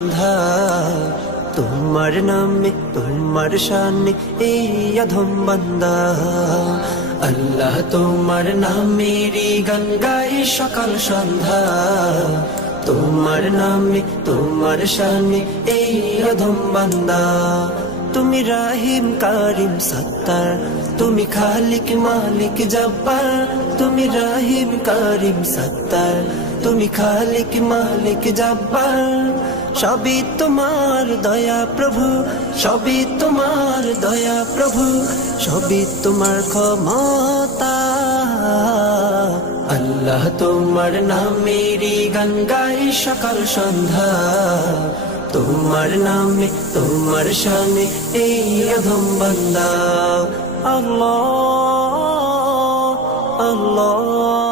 সন্ধ্যা তোমার নামে তোমার শানে এই অধম বান্দা আল্লাহ তোমার নামেরই গান গাই সকাল সন্ধ্যা তোমার নামে তোমার শানে এই অধম বান্দা তুমি রাহিম কারিম সত্তার তুমি খালিক মালিক জব্বার তুমি রাহিম কারিম সত্তার তুমি খালিক মালিক জব্বার সবই তোমার দয়া প্রভু সবই তোমার দয়া প্রভু সবই তোমার ক্ষমতা আল্লাহ তোমার নামেরই গান গাই সকাল সন্ধ্যা তোমার নামে তোমার শানে এই অধম বান্দা আল্লাহ আল্লাহ